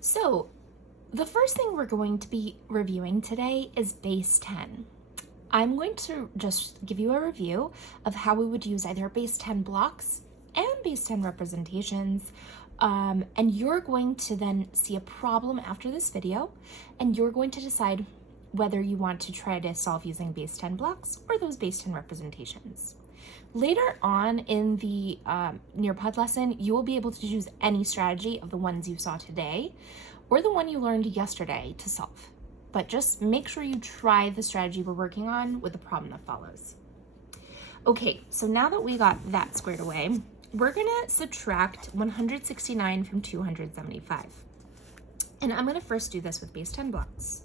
So the first thing we're going to be reviewing today is base 10. I'm going to just give you a review of how we would use either base 10 blocks and base 10 representations. And you're going to then see a problem after this video, and you're going to decide whether you want to try to solve using base 10 blocks or those base 10 representations. Later on in the Nearpod lesson, you will be able to choose any strategy of the ones you saw today or the one you learned yesterday to solve. But just make sure you try the strategy we're working on with the problem that follows. Okay, so now that we got that squared away, we're gonna subtract 169 from 275. And I'm gonna first do this with base 10 blocks.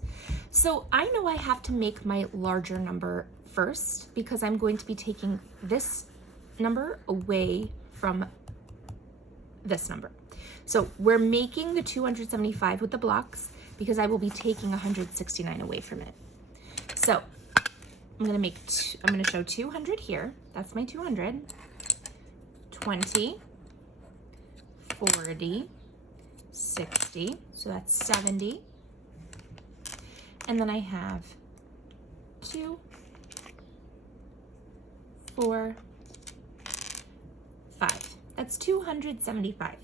So I know I have to make my larger number first because I'm going to be taking this number away from this number. So we're making the 275 with the blocks because I will be taking 169 away from it. So I'm gonna show 200 here. That's my 200. 20, 40, 60, so that's 70. And then I have 2, 4, 5. That's 275.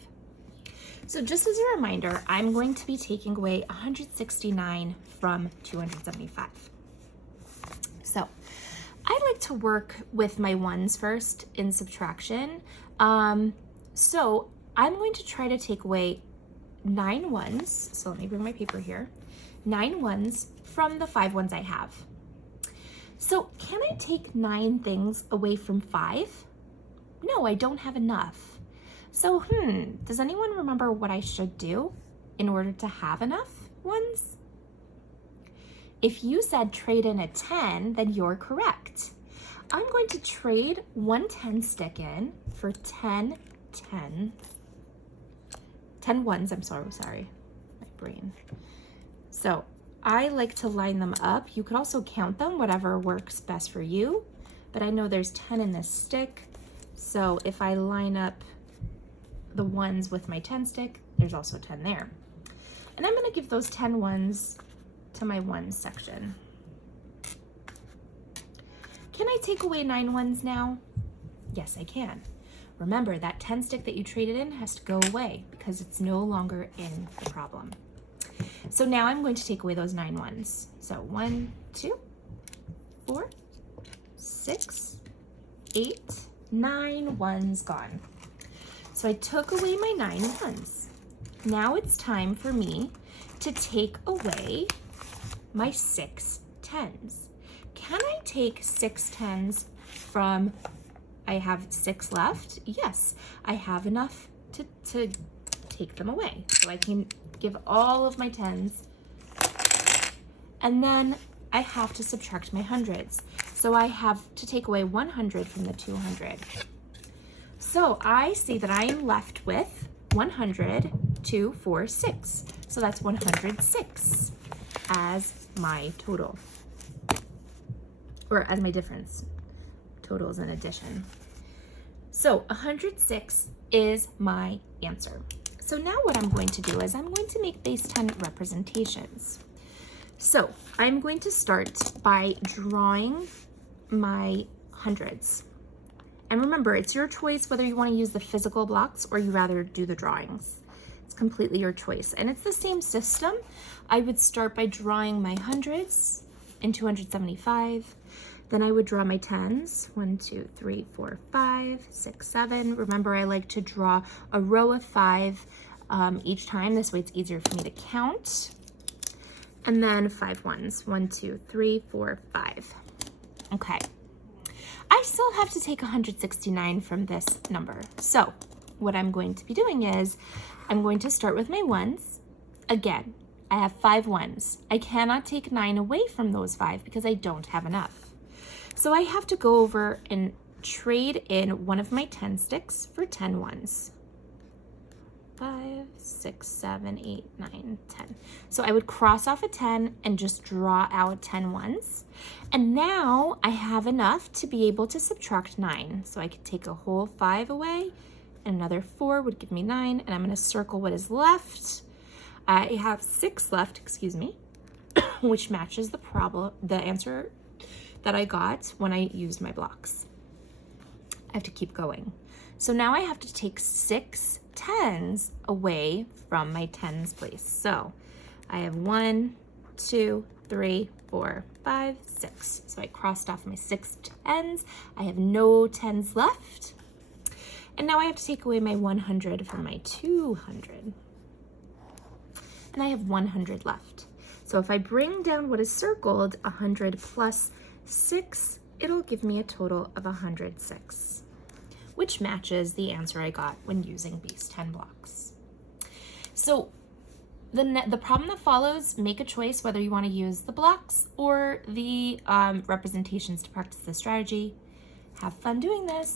So just as a reminder, I'm going to be taking away 169 from 275. So I like to work with my ones first in subtraction. So I'm going to try to take away 9 ones. So let me bring my paper here. 9 ones from the 5 ones I have. So can I take 9 things away from 5? No, I don't have enough. So, does anyone remember what I should do in order to have enough ones? If you said trade in a 10, then you're correct. I'm going to trade 1 10 stick in for 10 ones, I'm sorry, my brain. So I like to line them up. You could also count them, whatever works best for you, but I know there's 10 in this stick. So if I line up the ones with my 10 stick, there's also 10 there. And I'm gonna give those 10 ones to my ones section. Can I take away 9 ones now? Yes, I can. Remember, that 10 stick that you traded in has to go away because it's no longer in the problem. So now I'm going to take away those 9 ones. So 1, 2, 4, 6, 8, 9 ones gone. So I took away my 9 ones. Now it's time for me to take away my 6 10s. Can I take 6 10s from, I have 6 left? Yes, I have enough to take them away. So I can give all of my 10s. And then I have to subtract my hundreds. So I have to take away 100 from the 200. So I see that I am left with 100, 2, 4, 6. So that's 106 as my total, or as my difference. Total is an addition. So 106 is my answer. So now what I'm going to do is I'm going to make base 10 representations. So I'm going to start by drawing my hundreds. And remember, it's your choice whether you want to use the physical blocks or you rather do the drawings. It's completely your choice. And it's the same system. I would start by drawing my hundreds in 275. Then I would draw my 10s, 1, 2, 3, 4, 5, 6, 7. Remember, I like to draw a row of 5 each time. This way it's easier for me to count. And then 5 ones, 1, 2, 3, 4, 5. Okay. I still have to take 169 from this number. So what I'm going to be doing is I'm going to start with my ones. Again, I have 5 ones. I cannot take 9 away from those 5 because I don't have enough. So I have to go over and trade in one of my 10 sticks for 10 ones. 5, 6, 7, 8, 9, 10. So I would cross off a 10 and just draw out 10 ones. And now I have enough to be able to subtract 9. So I could take a whole 5 away, and another 4 would give me 9, and I'm going to circle what is left. I have 6 left, excuse me, which matches the answer that I got when I used my blocks. I have to keep going. So now I have to take 6 10s away from my 10s place. So I have 1, 2, 3, 4, 5, 6. So I crossed off my 6 10s. I have no 10s left. And now I have to take away my 100 from my 200. And I have 100 left. So if I bring down what is circled, 100 plus 6, it'll give me a total of 106, which matches the answer I got when using base 10 blocks. So the problem that follows, make a choice whether you want to use the blocks or the representations to practice the strategy. Have fun doing this.